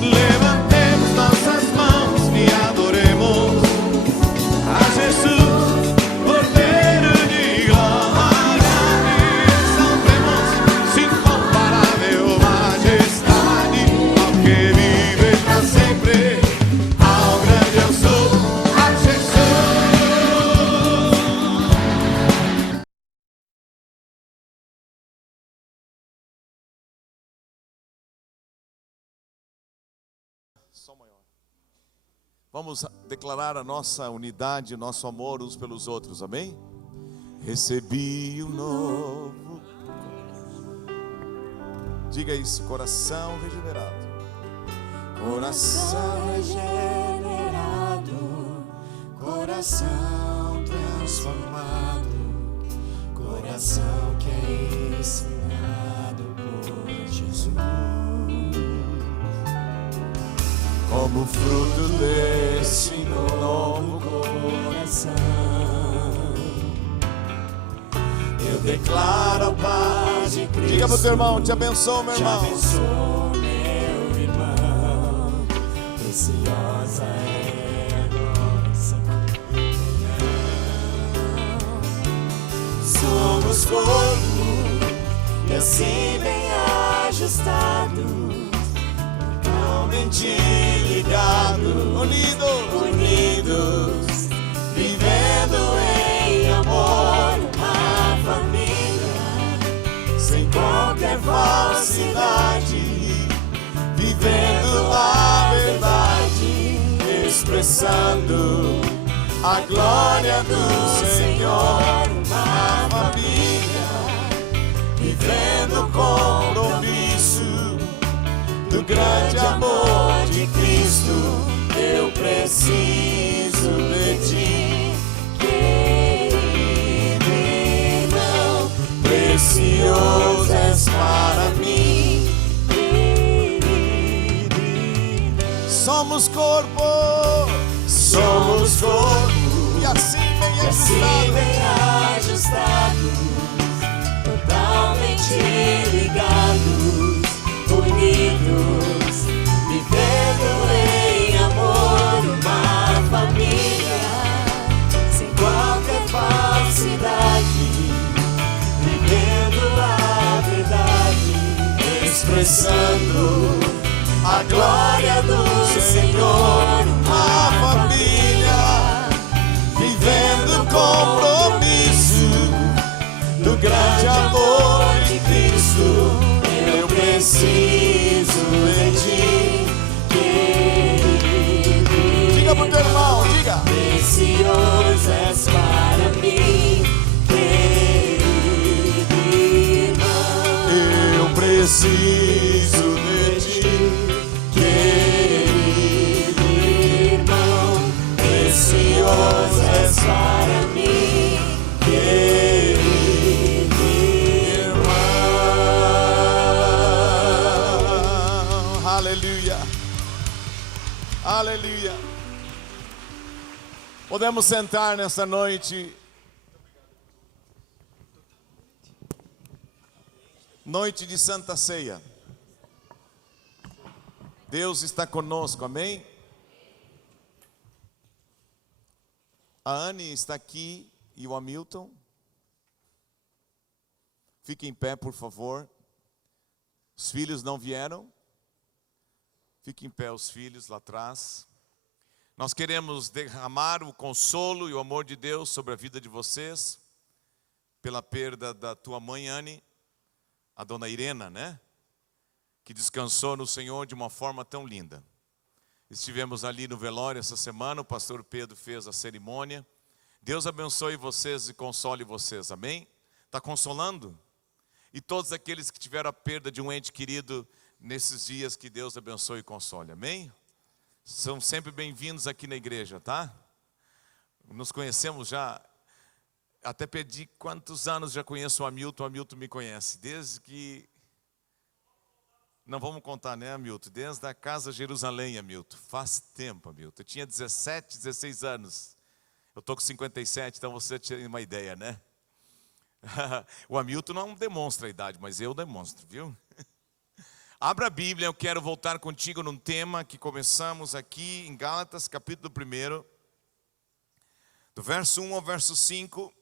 Levantemos nossas mãos e adoremos a Jesus, Cordeiro de glória. Exaltemos sem comparável majestade ao que vive pra sempre, ao grande eu sou, a Jesus. Som maior. Vamos declarar a nossa unidade, nosso amor uns pelos outros, amém? Recebi um novo, diga isso, coração regenerado. Coração regenerado, coração transformado, coração que é ensinado por Jesus. como fruto desse novo Coração, eu declaro a paz de Cristo. Diga pro teu irmão, te abençoo, meu te irmão. abençoo, meu irmão, preciosa é a nossa comunhão. Somos corpo e assim bem ajustados, Totalmente ligados, unidos, vivendo em amor, uma família, sem qualquer falsidade, vivendo a verdade, expressando a glória do Senhor. Uma família, vivendo o compromisso do grande amor de Cristo. Eu preciso de ti, querido irmão, precioso és para mim. querido irmão. Somos corpo, e assim bem Assim ajustado, bem ajustados, totalmente ligados, unidos, vivendo em amor, uma família, sem qualquer falsidade, vivendo a verdade, expressando a glória do Senhor. Uma família, vivendo o compromisso do grande amor de Cristo. Eu preciso de ti. querido Diga pro teu irmão, diga. precioso és para mim, querido irmão. Eu preciso de ti, Querido irmão, precioso és para mim, querido irmão. Aleluia, aleluia. Podemos sentar nessa noite, noite de Santa Ceia. Deus está conosco, amém? A Anne está aqui e o Hamilton. Fiquem em pé, por favor. Os filhos não vieram? Fiquem em pé os filhos lá atrás. Nós queremos derramar o consolo e o amor de Deus sobre a vida de vocês, pela perda da tua mãe, Anne, a dona Irena, né? Que descansou no Senhor de uma forma tão linda. Estivemos ali no velório essa semana, o pastor Pedro fez a cerimônia. Deus abençoe vocês e console vocês, amém? Está consolando? E todos aqueles que tiveram a perda de um ente querido nesses dias, que Deus abençoe e console, amém? São sempre bem-vindos aqui na igreja, tá? Nos conhecemos já, até pedi quantos anos já conheço o Hamilton me conhece, desde que... Não vamos contar, né, Hamilton? Desde a Casa Jerusalém, Hamilton. Faz tempo, Hamilton. Eu tinha 17, 16 anos. Eu estou com 57, então você tinha uma ideia, né? O Hamilton não demonstra a idade, mas eu demonstro, viu? Abra a Bíblia, eu quero voltar contigo num tema que começamos aqui em Gálatas, capítulo 1, do verso 1 ao verso 5.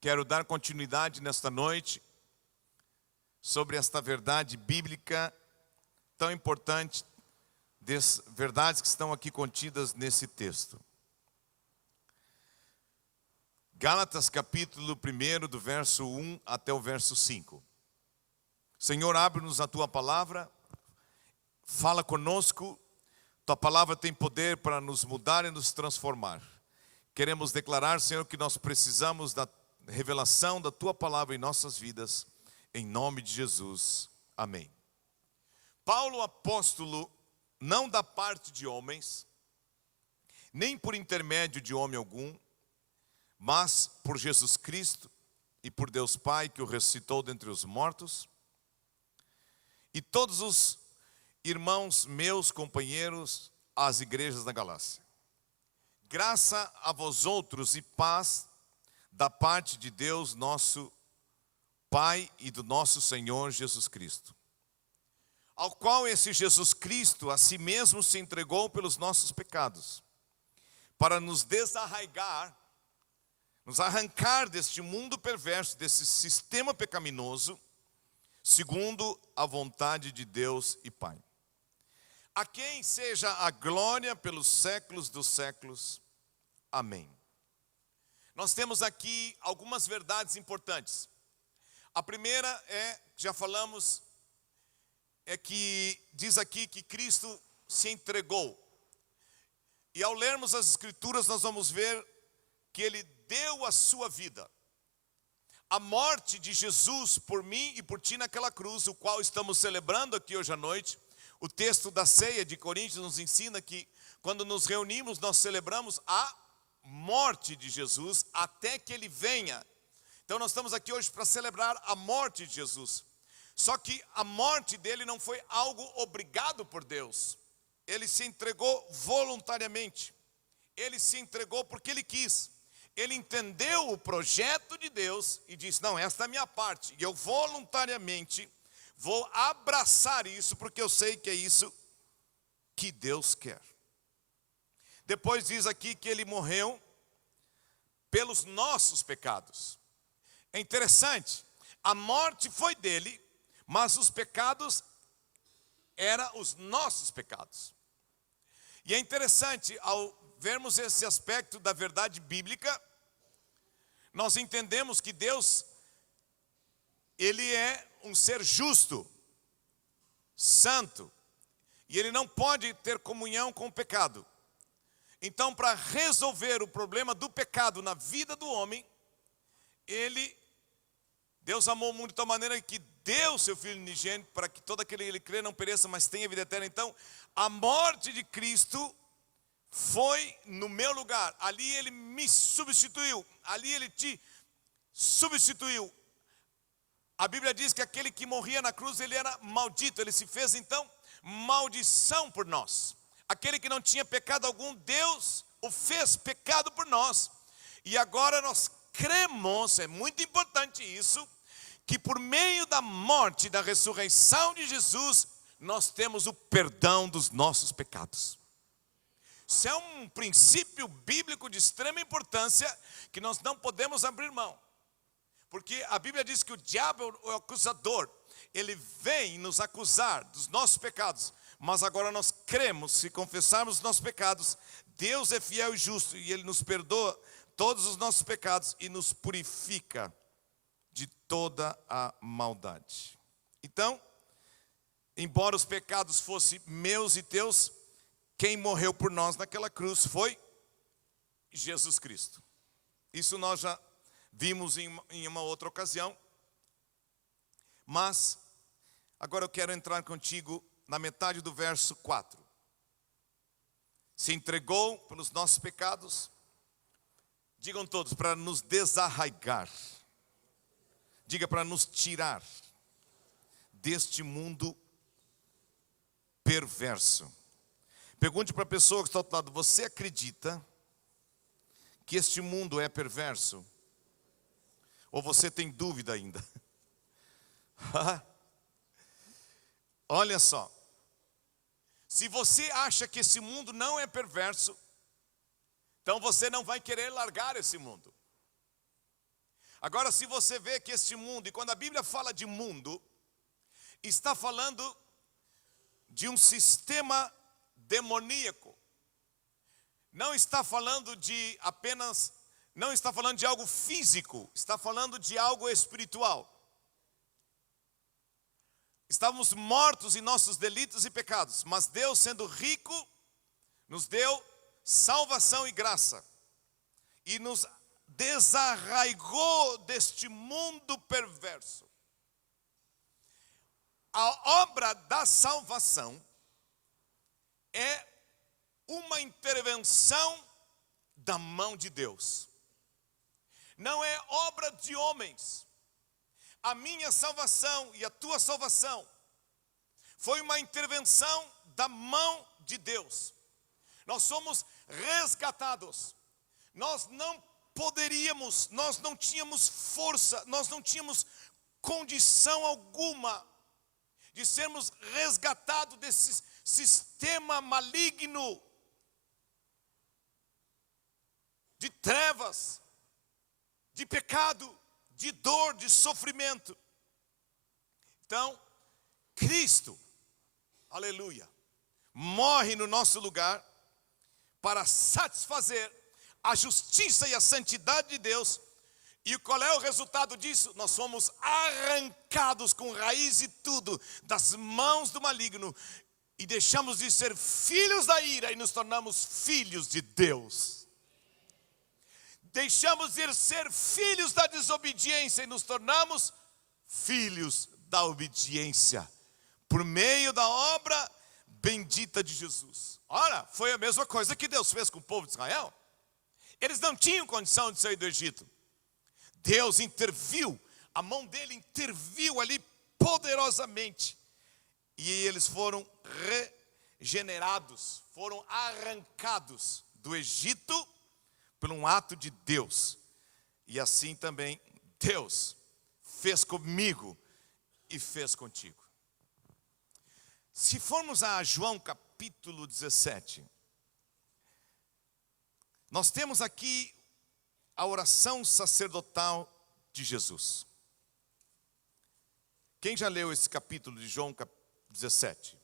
Quero dar continuidade nesta noite sobre esta verdade bíblica tão importante, verdades que estão aqui contidas nesse texto. Gálatas capítulo 1, do verso 1 até o verso 5. Senhor, abre-nos a Tua palavra, fala conosco, Tua palavra tem poder para nos mudar e nos transformar. Queremos declarar, Senhor, que nós precisamos da revelação da Tua palavra em nossas vidas, em nome de Jesus. Amém. Paulo, apóstolo, não da parte de homens, nem por intermédio de homem algum, mas por Jesus Cristo e por Deus Pai, que o ressuscitou dentre os mortos, e todos os irmãos meus companheiros às igrejas da Galácia. Graça a vós outros e paz da parte de Deus nosso Pai e do nosso Senhor Jesus Cristo, ao qual esse Jesus Cristo a si mesmo se entregou pelos nossos pecados, para nos desarraigar, nos arrancar deste mundo perverso, desse sistema pecaminoso, segundo a vontade de Deus e Pai. A quem seja a glória pelos séculos dos séculos. Amém. Nós temos aqui algumas verdades importantes. A primeira já falamos, é que diz aqui que Cristo se entregou. E ao lermos as Escrituras nós vamos ver que Ele deu a sua vida. A morte de Jesus por mim e por ti naquela cruz, o qual estamos celebrando aqui hoje à noite. O texto da ceia de Coríntios nos ensina que quando nos reunimos nós celebramos a morte de Jesus até que Ele venha. Então nós estamos aqui hoje para celebrar a morte de Jesus. Só que a morte dele não foi algo obrigado por Deus. Ele se entregou voluntariamente. Ele se entregou porque Ele quis. Ele entendeu o projeto de Deus e disse, não, esta é a minha parte. E eu voluntariamente vou abraçar isso, porque eu sei que é isso que Deus quer. Depois diz aqui que Ele morreu pelos nossos pecados. É interessante, a morte foi dele, mas os pecados eram os nossos pecados. E é interessante, ao vermos esse aspecto da verdade bíblica, nós entendemos que Deus, Ele é um ser justo, santo, e Ele não pode ter comunhão com o pecado. Então, para resolver o problema do pecado na vida do homem, Deus amou o mundo de tal maneira que deu seu Filho unigênito para que todo aquele que Ele crê não pereça, mas tenha vida eterna. Então, a morte de Cristo foi no meu lugar. Ali Ele me substituiu. Ali Ele te substituiu. A Bíblia diz que aquele que morria na cruz, ele era maldito. Ele se fez então maldição por nós. Aquele que não tinha pecado algum, Deus o fez pecado por nós. E agora nós cremos, é muito importante isso, que por meio da morte e da ressurreição de Jesus, nós temos o perdão dos nossos pecados. Isso é um princípio bíblico de extrema importância que nós não podemos abrir mão. Porque a Bíblia diz que o diabo é o acusador. Ele vem nos acusar dos nossos pecados. Mas agora nós cremos, se confessarmos os nossos pecados, Deus é fiel e justo e Ele nos perdoa todos os nossos pecados e nos purifica de toda a maldade. Então, embora os pecados fossem meus e teus, quem morreu por nós naquela cruz foi Jesus Cristo. Isso nós já vimos em uma outra ocasião. Mas, agora eu quero entrar contigo na metade do verso 4. Se entregou pelos nossos pecados. Digam todos, para nos desarraigar. Diga, para nos tirar deste mundo perverso. Pergunte para a pessoa que está ao outro lado, você acredita que este mundo é perverso? Ou você tem dúvida ainda? Olha só. Se você acha que esse mundo não é perverso, então você não vai querer largar esse mundo. Agora, se você vê que este mundo, e quando a Bíblia fala de mundo, está falando de um sistema demoníaco. Não está falando de apenas, não está falando de algo físico, está falando de algo espiritual. Estávamos mortos em nossos delitos e pecados, mas Deus, sendo rico, nos deu salvação e graça. E nos desarraigou deste mundo perverso. A obra da salvação é uma intervenção da mão de Deus. Não é obra de homens. A minha salvação e a tua salvação foi uma intervenção da mão de Deus. Nós somos resgatados. Nós não poderíamos, nós não tínhamos força, nós não tínhamos condição alguma de sermos resgatados desse sistema maligno de trevas, de pecado, de dor, de sofrimento. Então, Cristo, aleluia, morre no nosso lugar para satisfazer a justiça e a santidade de Deus. E qual é o resultado disso? Nós somos arrancados com raiz e tudo das mãos do maligno e deixamos de ser filhos da ira e nos tornamos filhos de Deus. Deixamos de ser filhos da desobediência e nos tornamos filhos da obediência por meio da obra bendita de Jesus. Ora, foi a mesma coisa que Deus fez com o povo de Israel. Eles não tinham condição de sair do Egito. Deus interviu, a mão dele interviu ali poderosamente. E eles foram regenerados, foram arrancados do Egito por um ato de Deus. E assim também Deus fez comigo e fez contigo. Se formos a João capítulo 17, nós temos aqui a oração sacerdotal de Jesus. Quem já leu esse capítulo de João 17?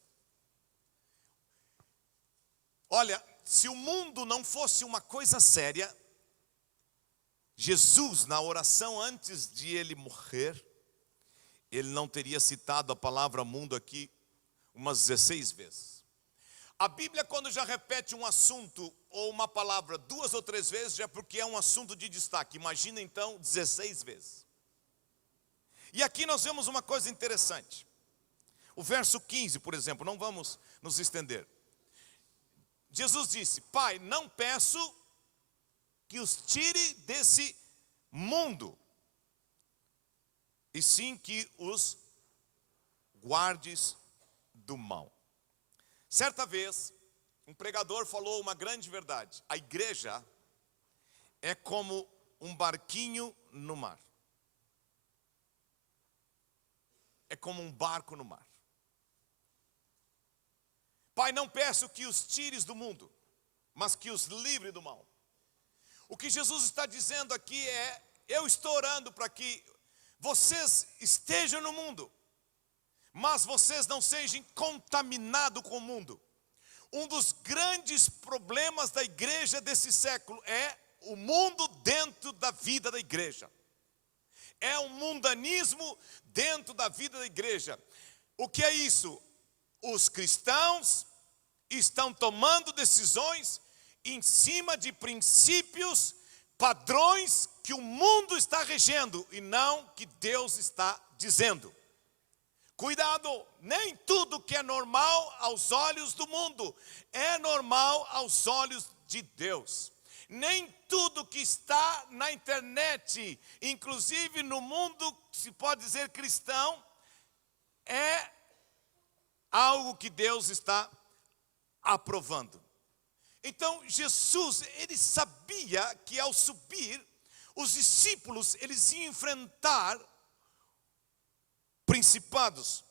Olha, se o mundo não fosse uma coisa séria, Jesus, na oração antes de ele morrer, ele não teria citado a palavra mundo aqui umas 16 vezes. A Bíblia, quando já repete um assunto ou uma palavra 2 ou 3 vezes, já é porque é um assunto de destaque. Imagina então 16 vezes. E aqui nós vemos uma coisa interessante. O verso 15, por exemplo, não vamos nos estender. Jesus disse: Pai, não peço que os tire desse mundo, e sim que os guardes do mal. Certa vez, um pregador falou uma grande verdade. A igreja é como um barquinho no mar. É como um barco no mar. Pai, não peço que os tires do mundo, mas que os livre do mal. O que Jesus está dizendo aqui é: eu estou orando para que vocês estejam no mundo, mas vocês não sejam contaminados com o mundo. Um dos grandes problemas da igreja desse século é o mundo dentro da vida da igreja. É um mundanismo dentro da vida da igreja. O que é isso? Os cristãos estão tomando decisões em cima de princípios, padrões que o mundo está regendo e não que Deus está dizendo. Cuidado, nem tudo que é normal aos olhos do mundo é normal aos olhos de Deus. Nem tudo que está na internet, inclusive no mundo, se pode dizer cristão, é algo que Deus está aprovando. Então Jesus, ele sabia que ao subir, os discípulos, eles iam enfrentar principados,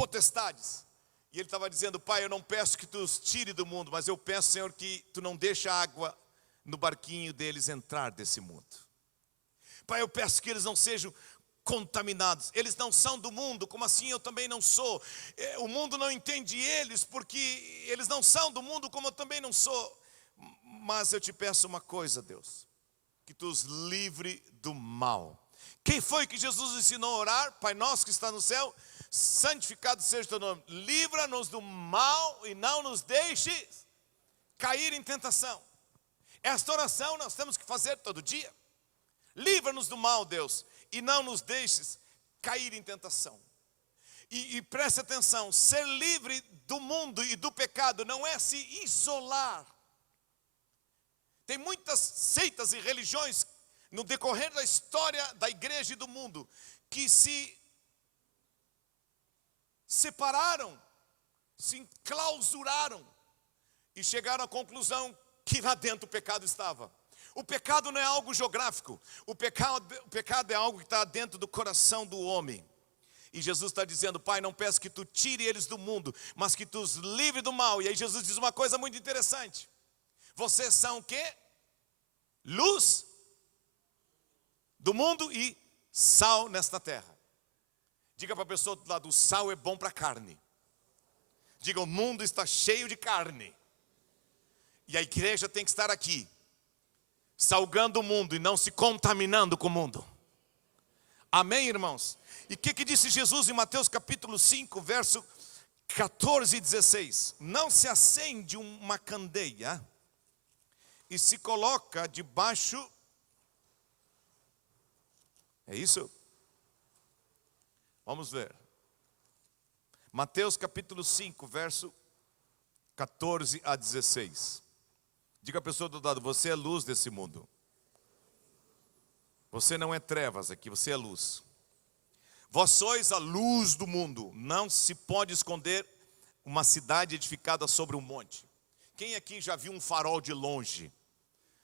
potestades. E ele estava dizendo: Pai, eu não peço que tu os tire do mundo, mas eu peço, Senhor, que tu não deixe a água no barquinho deles entrar desse mundo. Pai, eu peço que eles não sejam contaminados. Eles não são do mundo, como assim eu também não sou? O mundo não entende eles, porque eles não são do mundo, como eu também não sou. Mas eu te peço uma coisa, Deus, que tu os livre do mal. Quem foi que Jesus ensinou a orar? Pai nosso que está no céu, santificado seja o teu nome. Livra-nos do mal e não nos deixes cair em tentação. Esta oração nós temos que fazer todo dia. Livra-nos do mal, Deus, e não nos deixes cair em tentação. E preste atenção, ser livre do mundo e do pecado não é se isolar. Tem muitas seitas e religiões no decorrer da história da igreja e do mundo que se separaram, se enclausuraram e chegaram à conclusão que lá dentro o pecado estava. O pecado não é algo geográfico, o pecado é algo que está dentro do coração do homem. E Jesus está dizendo: Pai, não peço que tu tire eles do mundo, mas que tu os livre do mal. E aí Jesus diz uma coisa muito interessante: vocês são o quê? Luz do mundo e sal nesta terra. Diga para a pessoa do lado: o sal é bom para a carne. Diga: o mundo está cheio de carne. E a igreja tem que estar aqui, salgando o mundo e não se contaminando com o mundo. Amém, irmãos? E o que disse Jesus em Mateus capítulo 5, verso 14 e 16? Não se acende uma candeia e se coloca debaixo. É isso? Vamos ver. Mateus capítulo 5, verso 14 a 16. Diga a pessoa do lado: você é luz desse mundo. Você não é trevas aqui, você é luz. Vós sois a luz do mundo. Não se pode esconder uma cidade edificada sobre um monte. Quem aqui já viu um farol de longe?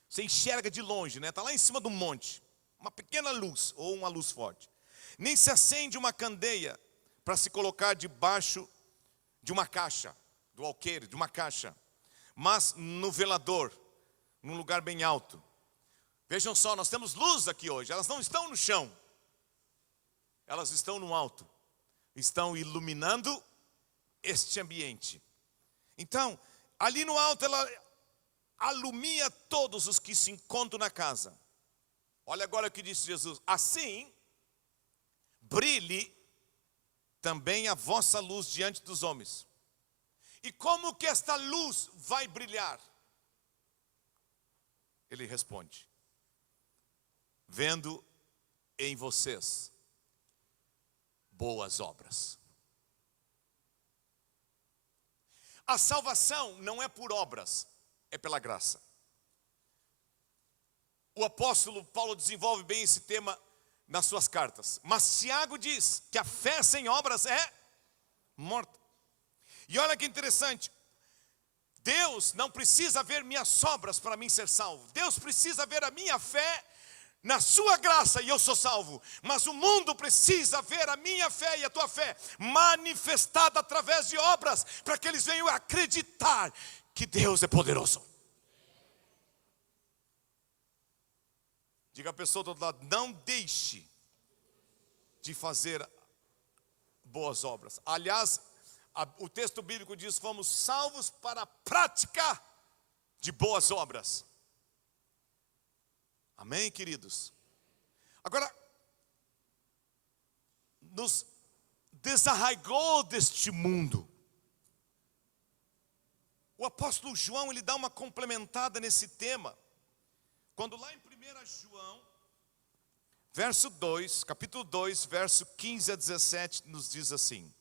Você enxerga de longe, né? Está lá em cima do monte. Uma pequena luz ou uma luz forte. Nem se acende uma candeia para se colocar debaixo de uma caixa, do alqueire, de uma caixa, mas no velador, num lugar bem alto. Vejam só, nós temos luz aqui hoje. Elas não estão no chão, elas estão no alto, estão iluminando este ambiente. Então, ali no alto ela alumia todos os que se encontram na casa. Olha agora o que disse Jesus: assim brilhe também a vossa luz diante dos homens. E como que esta luz vai brilhar? Ele responde: vendo em vocês boas obras. A salvação não é por obras, é pela graça. O apóstolo Paulo desenvolve bem esse tema nas suas cartas. Mas Tiago diz que a fé sem obras é morta. E olha que interessante, Deus não precisa ver minhas obras para mim ser salvo. Deus precisa ver a minha fé na sua graça e eu sou salvo. Mas o mundo precisa ver a minha fé e a tua fé manifestada através de obras, para que eles venham acreditar que Deus é poderoso. Diga a pessoa do outro lado: não deixe de fazer boas obras. Aliás, o texto bíblico diz: fomos salvos para a prática de boas obras. Amém, queridos? Agora, nos desarraigou deste mundo. O apóstolo João, ele dá uma complementada nesse tema, quando lá em 1 João, verso 2, capítulo 2, verso 15 a 17, nos diz assim: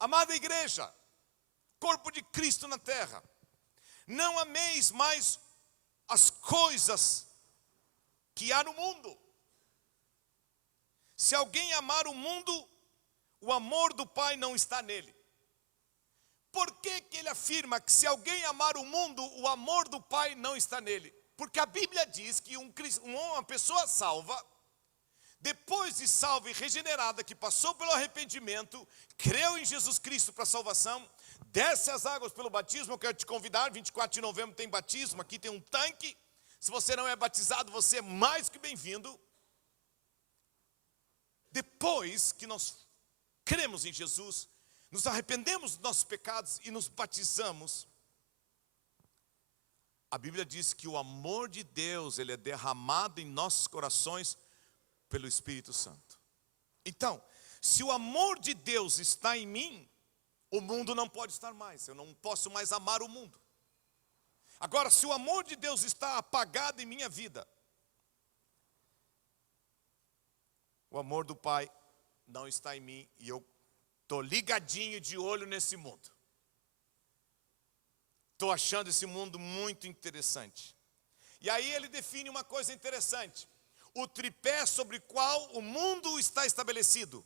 amada igreja, corpo de Cristo na terra, não ameis mais as coisas que há no mundo. Se alguém amar o mundo, o amor do Pai não está nele. Por que que ele afirma que se alguém amar o mundo, o amor do Pai não está nele? Porque a Bíblia diz que uma pessoa salva, depois de salva e regenerada, que passou pelo arrependimento, creu em Jesus Cristo para a salvação, desce as águas pelo batismo. Eu quero te convidar, 24 de novembro tem batismo, aqui tem um tanque. Se você não é batizado, você é mais que bem-vindo. Depois que nós cremos em Jesus, nos arrependemos dos nossos pecados e nos batizamos, a Bíblia diz que o amor de Deus, ele é derramado em nossos corações pelo Espírito Santo. Então, se o amor de Deus está em mim, o mundo não pode estar mais. Eu não posso mais amar o mundo. Agora, se o amor de Deus está apagado em minha vida, o amor do Pai não está em mim e eu estou ligadinho de olho nesse mundo. Estou achando esse mundo muito interessante. E aí ele define uma coisa interessante. O tripé sobre qual o mundo está estabelecido.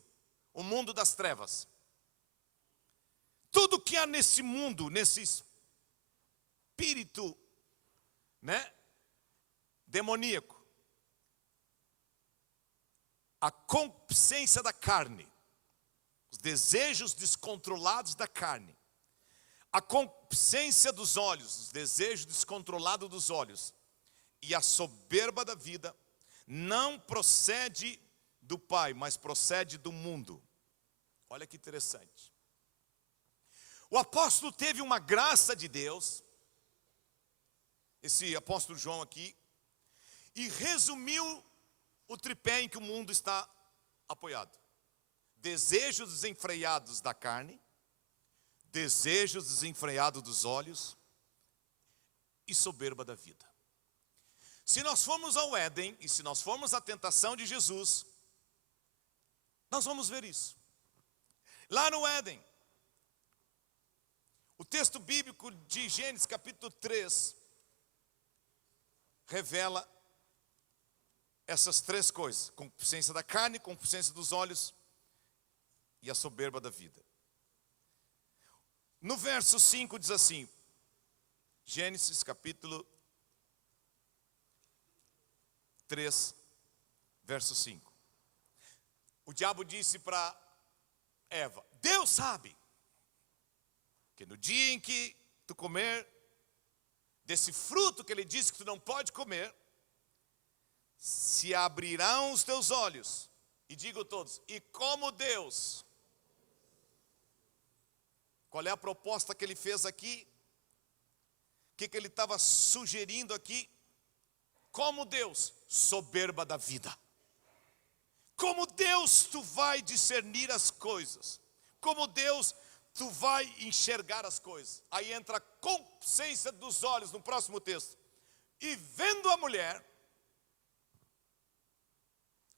O mundo das trevas. Tudo que há nesse mundo, nesse espírito, demoníaco. A concupiscência da carne. Os desejos descontrolados da carne. A concupiscência dos olhos, os desejos descontrolados dos olhos. E a soberba da vida não procede do Pai, mas procede do mundo. Olha que interessante. O apóstolo teve uma graça de Deus, esse apóstolo João aqui, e resumiu o tripé em que o mundo está apoiado. Desejos desenfreados da carne, desejos desenfreados dos olhos e soberba da vida. Se nós formos ao Éden e se nós formos à tentação de Jesus, nós vamos ver isso. Lá no Éden, o texto bíblico de Gênesis capítulo 3 revela essas três coisas: concupiscência da carne, concupiscência dos olhos e a soberba da vida. No verso 5 diz assim, Gênesis capítulo 3, verso 5. O diabo disse para Eva: Deus sabe que no dia em que tu comer desse fruto que ele disse que tu não pode comer, se abrirão os teus olhos, e digo todos, e como Deus. Qual é a proposta que ele fez aqui? O que ele estava sugerindo aqui? Como Deus, soberba da vida. Como Deus tu vai discernir as coisas. Como Deus tu vai enxergar as coisas. Aí entra a concupiscência dos olhos no próximo texto. E vendo a mulher,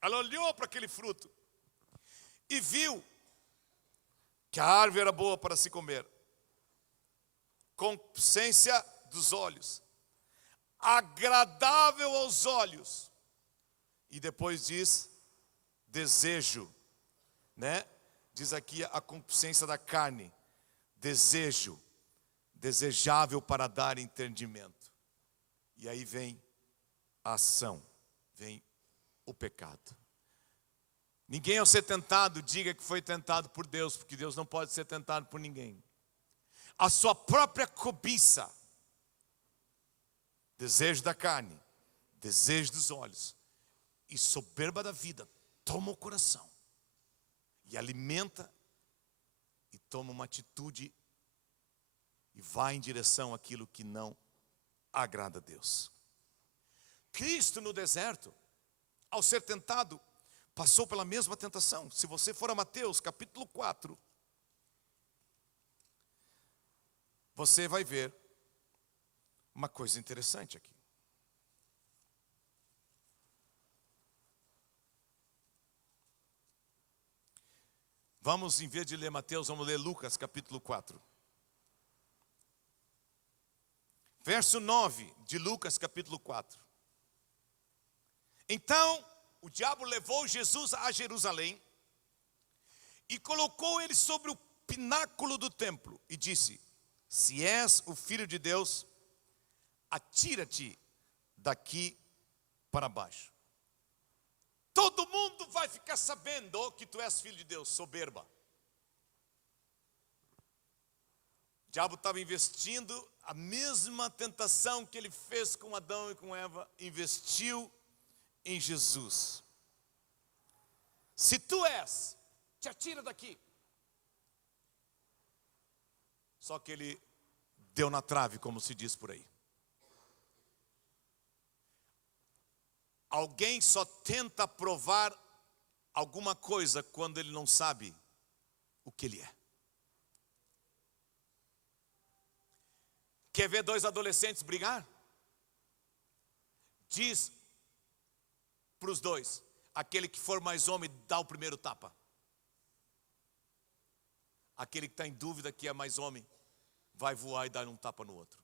ela olhou para aquele fruto e viu que a árvore era boa para se comer. Concupiscência dos olhos. Agradável aos olhos. E depois diz desejo, Diz aqui a concupiscência da carne. Desejo. Desejável para dar entendimento. E aí vem a ação. Vem o pecado. Ninguém ao ser tentado diga que foi tentado por Deus, porque Deus não pode ser tentado por ninguém. A sua própria cobiça, desejo da carne, desejo dos olhos e soberba da vida, toma o coração e alimenta e toma uma atitude e vai em direção àquilo que não agrada a Deus. Cristo no deserto, ao ser tentado, passou pela mesma tentação. Se você for a Mateus capítulo 4, você vai ver uma coisa interessante aqui. Vamos, em vez de ler Mateus, vamos ler Lucas capítulo 4. Verso 9 de Lucas capítulo 4. Então, o diabo levou Jesus a Jerusalém e colocou ele sobre o pináculo do templo e disse: se és o Filho de Deus, atira-te daqui para baixo. Todo mundo vai ficar sabendo que tu és filho de Deus. Soberba. O diabo estava investindo a mesma tentação que ele fez com Adão e com Eva, investiu em Jesus. Se tu és, te atira daqui. Só que ele deu na trave, como se diz por aí. Alguém só tenta provar alguma coisa quando ele não sabe o que ele é. Quer ver dois adolescentes brigar? Diz para os dois: aquele que for mais homem, dá o primeiro tapa. Aquele que está em dúvida que é mais homem, vai voar e dar um tapa no outro.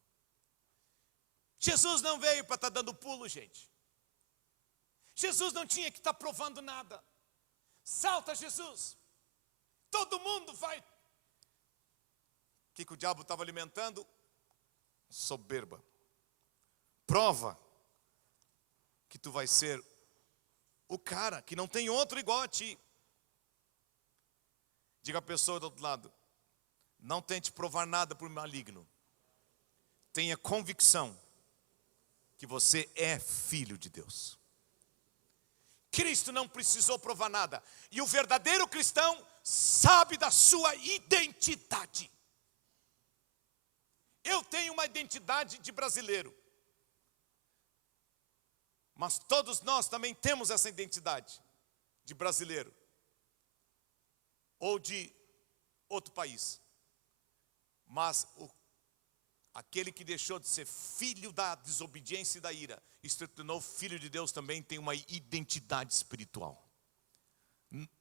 Jesus não veio para estar dando pulo, gente. Jesus não tinha que estar provando nada. Salta, Jesus. Todo mundo vai. O que o diabo estava alimentando? Soberba. Prova que tu vai ser o cara, que não tem outro igual a ti. Diga a pessoa do outro lado: não tente provar nada por maligno. Tenha convicção que você é filho de Deus. Cristo não precisou provar nada. E o verdadeiro cristão sabe da sua identidade. Eu tenho uma identidade de brasileiro. Mas todos nós também temos essa identidade de brasileiro. Ou de outro país. Mas aquele que deixou de ser filho da desobediência e da ira, e se tornou filho de Deus, também tem uma identidade espiritual.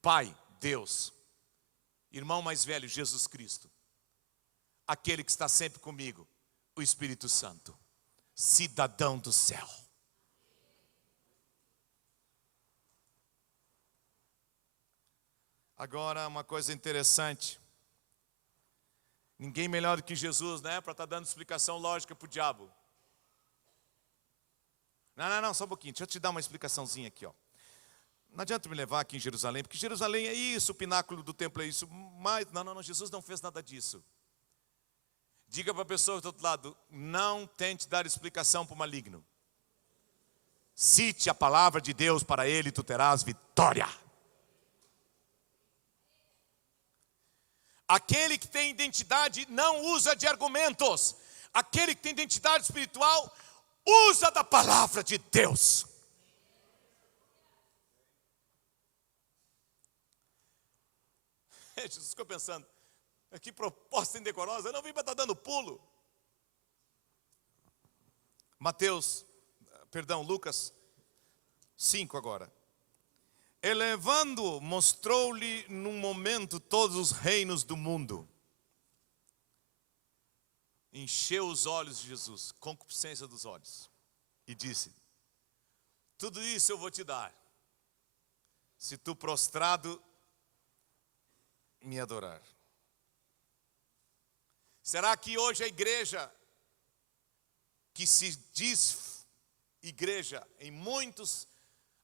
Pai, Deus. Irmão mais velho, Jesus Cristo. Aquele que está sempre comigo, o Espírito Santo. Cidadão do céu. Agora, uma coisa interessante. Ninguém melhor do que Jesus, né? Para estar dando explicação lógica para o diabo. Não, só um pouquinho. Deixa eu te dar uma explicaçãozinha aqui, ó. Não adianta me levar aqui em Jerusalém, porque Jerusalém é isso, o pináculo do templo é isso. Mas, não, Jesus não fez nada disso. Diga para a pessoa do outro lado: não tente dar explicação para o maligno. Cite a palavra de Deus para ele e tu terás vitória. Aquele que tem identidade não usa de argumentos. Aquele que tem identidade espiritual usa da palavra de Deus. Jesus ficou pensando: que proposta indecorosa, eu não vim para estar dando pulo. Lucas 5 agora. Elevando, mostrou-lhe num momento todos os reinos do mundo. Encheu os olhos de Jesus, concupiscência dos olhos, e disse: tudo isso eu vou te dar, se tu prostrado me adorar. Será que hoje a igreja, que se diz igreja em muitos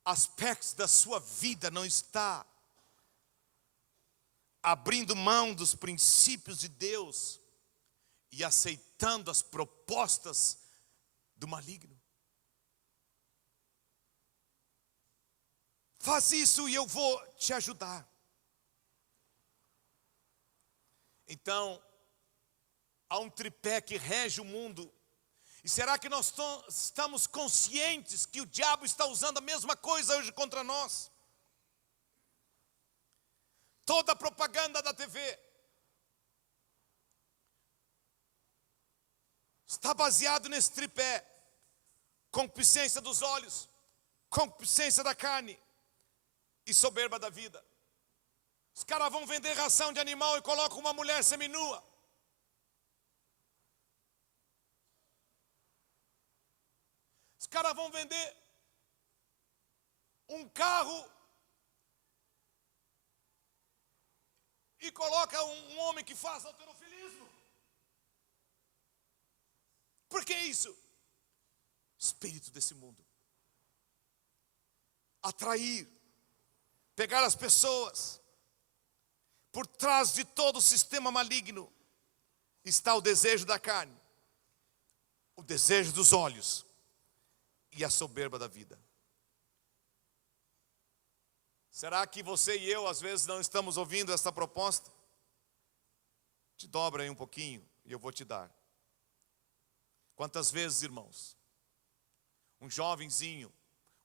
aspectos da sua vida, não está abrindo mão dos princípios de Deus e aceitando as propostas do maligno? Faz isso e eu vou te ajudar. Então, há um tripé que rege o mundo. E será que nós estamos conscientes que o diabo está usando a mesma coisa hoje contra nós? Toda a propaganda da TV está baseado nesse tripé: concupiscência dos olhos, concupiscência da carne e soberba da vida. Os caras vão vender ração de animal e colocam uma mulher seminua. Os caras vão vender um carro e coloca um homem que faz halterofilismo. Por que isso? Espírito desse mundo. Atrair pegar as pessoas. Por trás de todo o sistema maligno está o desejo da carne, o desejo dos olhos e a soberba da vida. Será que você e eu às vezes não estamos ouvindo essa proposta? Te dobra aí um pouquinho e eu vou te dar. Quantas vezes, irmãos, um jovenzinho,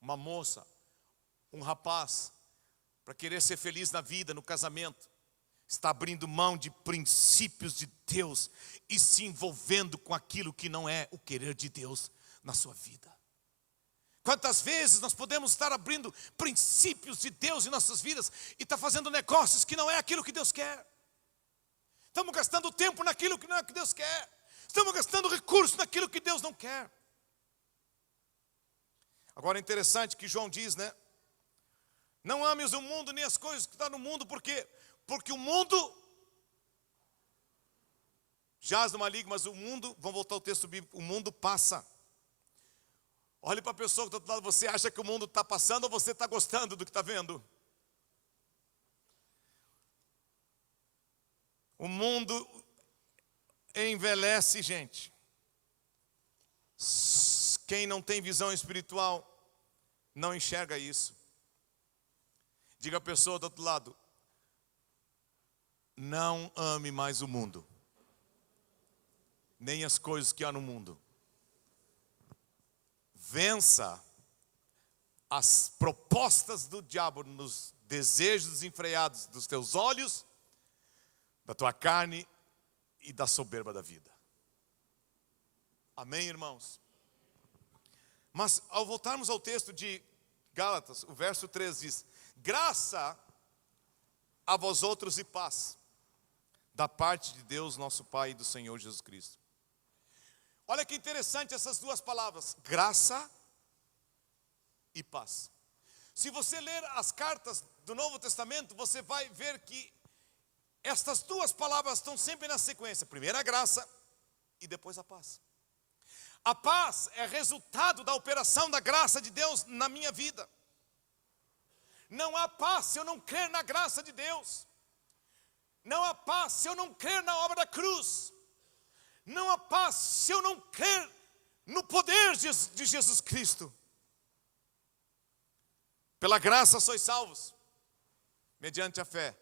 uma moça, um rapaz, para querer ser feliz na vida, no casamento, está abrindo mão de princípios de Deus e se envolvendo com aquilo que não é o querer de Deus na sua vida. Quantas vezes nós podemos estar abrindo princípios de Deus em nossas vidas e estar fazendo negócios que não é aquilo que Deus quer. Estamos gastando tempo naquilo que não é o que Deus quer. Estamos gastando recursos naquilo que Deus não quer. Agora é interessante que João diz, né? Não ames o mundo nem as coisas que estão no mundo, porque o mundo jaz no maligno, mas o mundo, vamos voltar ao texto bíblico, o mundo passa. Olhe para a pessoa que está do outro lado, você acha que o mundo está passando ou você está gostando do que está vendo? O mundo envelhece, gente. Quem não tem visão espiritual não enxerga isso. Diga à pessoa do outro lado: não ame mais o mundo, nem as coisas que há no mundo. Vença as propostas do diabo nos desejos desenfreados dos teus olhos, da tua carne e da soberba da vida. Amém, irmãos? Mas ao voltarmos ao texto de Gálatas, o verso 3 diz: graça a vós outros e paz, da parte de Deus nosso Pai e do Senhor Jesus Cristo. Olha que interessante essas duas palavras, graça e paz. Se você ler as cartas do Novo Testamento, você vai ver que estas duas palavras estão sempre na sequência. Primeiro a graça e depois a paz. A paz é resultado da operação da graça de Deus na minha vida. Não há paz se eu não crer na graça de Deus. Não há paz se eu não crer na obra da cruz. Não há paz se eu não crer no poder de Jesus Cristo. Pela graça sois salvos, mediante a fé.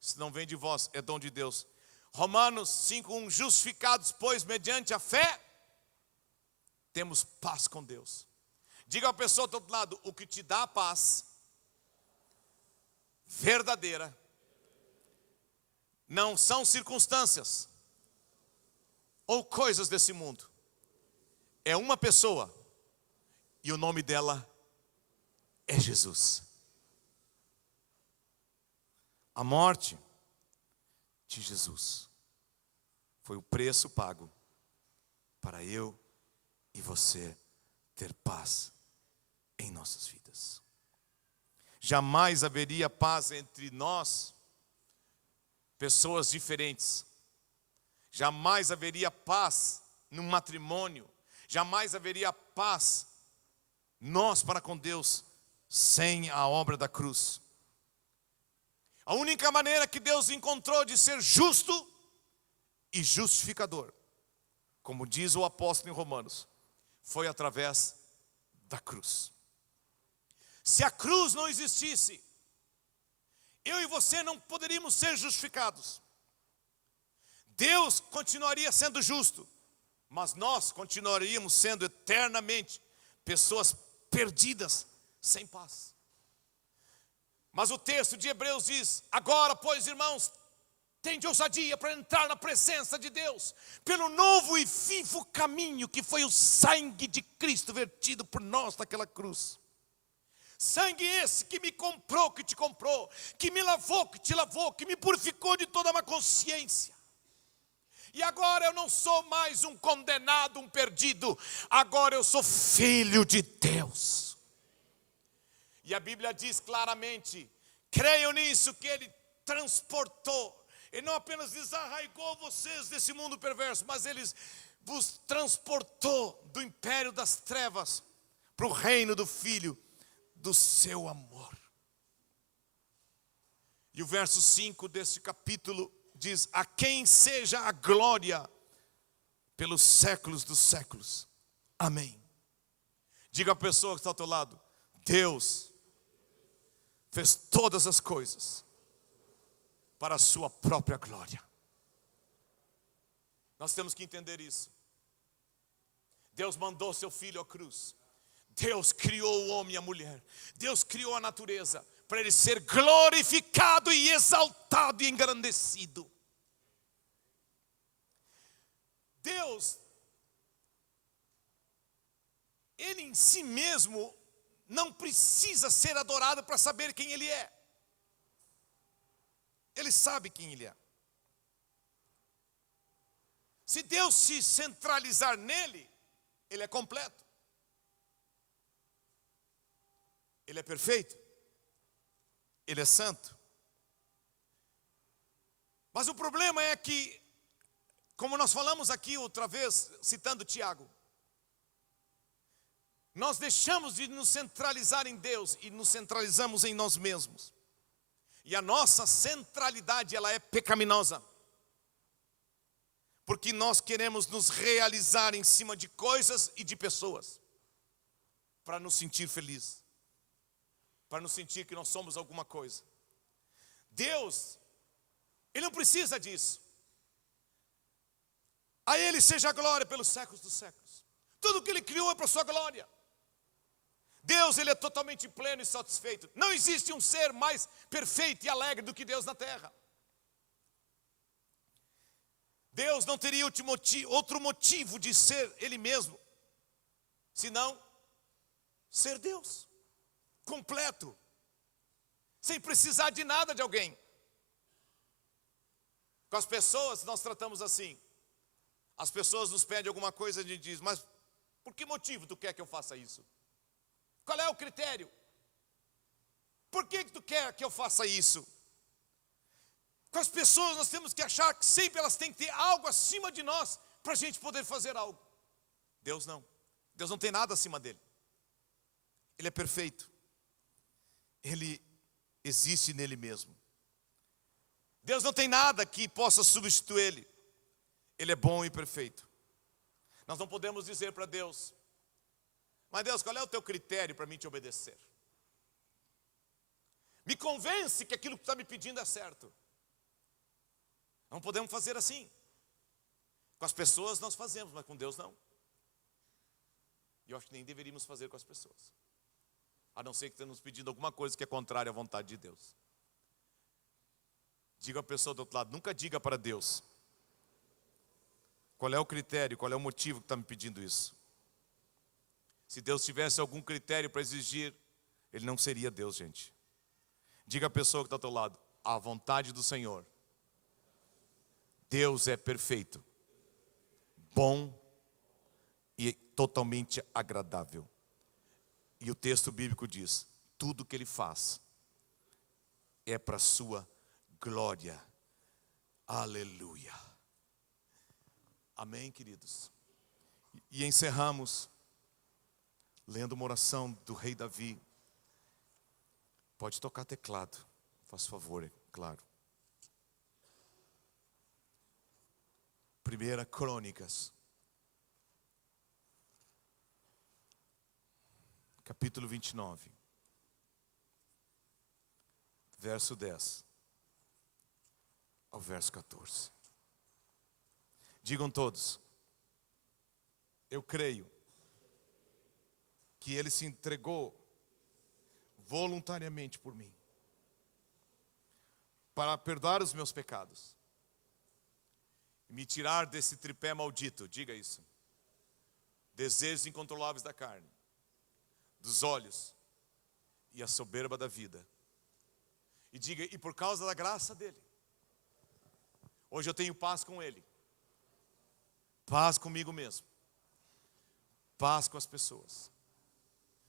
Se não vem de vós, é dom de Deus. Romanos 5:1, justificados, pois, mediante a fé, temos paz com Deus. Diga à pessoa do outro lado: o que te dá a paz verdadeira não são circunstâncias ou coisas desse mundo. É uma pessoa e o nome dela é Jesus. A morte de Jesus foi o preço pago para eu e você ter paz em nossas vidas. Jamais haveria paz entre nós, pessoas diferentes. Jamais haveria paz no matrimônio. Jamais haveria paz nós para com Deus sem a obra da cruz. A única maneira que Deus encontrou de ser justo e justificador, como diz o apóstolo em Romanos, foi através da cruz. Se a cruz não existisse, eu e você não poderíamos ser justificados. Deus continuaria sendo justo, mas nós continuaríamos sendo eternamente pessoas perdidas, sem paz. Mas o texto de Hebreus diz: agora, pois, irmãos, tende ousadia para entrar na presença de Deus, pelo novo e vivo caminho que foi o sangue de Cristo vertido por nós naquela cruz. Sangue esse que me comprou, que te comprou, que me lavou, que te lavou, que me purificou de toda má consciência. E agora eu não sou mais um condenado, um perdido, agora eu sou filho de Deus. E a Bíblia diz claramente: creiam nisso, que Ele transportou. Ele não apenas desarraigou vocês desse mundo perverso, mas Ele vos transportou do império das trevas para o reino do Filho do seu amor. E o verso 5 desse capítulo diz: a quem seja a glória pelos séculos dos séculos. Amém. Diga à pessoa que está ao teu lado: Deus fez todas as coisas para a sua própria glória. Nós temos que entender isso. Deus mandou seu filho à cruz. Deus criou o homem e a mulher. Deus criou a natureza para ele ser glorificado e exaltado e engrandecido. Deus, ele em si mesmo não precisa ser adorado para saber quem ele é. Ele sabe quem ele é. Se Deus se centralizar nele, ele é completo. Ele é perfeito. Ele é santo. Mas o problema é que, como nós falamos aqui outra vez, citando Tiago, nós deixamos de nos centralizar em Deus e nos centralizamos em nós mesmos. E a nossa centralidade, ela é pecaminosa. Porque nós queremos nos realizar em cima de coisas e de pessoas, para nos sentir felizes, para nos sentir que nós somos alguma coisa. Deus, ele não precisa disso. A ele seja a glória pelos séculos dos séculos. Tudo que ele criou é para a sua glória. Deus, ele é totalmente pleno e satisfeito. Não existe um ser mais perfeito e alegre do que Deus na terra. Deus não teria outro motivo de ser ele mesmo, senão ser Deus, completo, sem precisar de nada de alguém. Com as pessoas nós tratamos assim. As pessoas nos pedem alguma coisa e a gente diz: mas por que motivo tu quer que eu faça isso? Qual é o critério? Por que tu quer que eu faça isso? Com as pessoas nós temos que achar que sempre elas têm que ter algo acima de nós para a gente poder fazer algo. Deus não. Deus não tem nada acima dele. Ele é perfeito. Ele existe nele mesmo. Deus não tem nada que possa substituir ele. Ele é bom e perfeito. Nós não podemos dizer para Deus: mas Deus, qual é o teu critério para mim te obedecer? Me convence que aquilo que tu está me pedindo é certo. Não podemos fazer assim. Com as pessoas nós fazemos, mas com Deus não. E eu acho que nem deveríamos fazer com as pessoas, a não ser que estejam nos pedindo alguma coisa que é contrária à vontade de Deus. Diga à pessoa do outro lado: nunca diga para Deus qual é o critério, qual é o motivo que está me pedindo isso. Se Deus tivesse algum critério para exigir, ele não seria Deus, gente. Diga à pessoa que está ao teu lado: a vontade do Senhor. Deus é perfeito, bom e totalmente agradável. E o texto bíblico diz: tudo que ele faz é para a sua glória. Aleluia. Amém, queridos? E encerramos lendo uma oração do rei Davi. Pode tocar teclado, faz favor, é claro. 1 Crônicas, capítulo 29, verso 10 ao verso 14. Digam todos: eu creio que ele se entregou voluntariamente por mim, para perdoar os meus pecados e me tirar desse tripé maldito. Diga isso: desejos incontroláveis da carne, dos olhos e a soberba da vida. E diga: e por causa da graça dele, hoje eu tenho paz com ele, paz comigo mesmo, paz com as pessoas.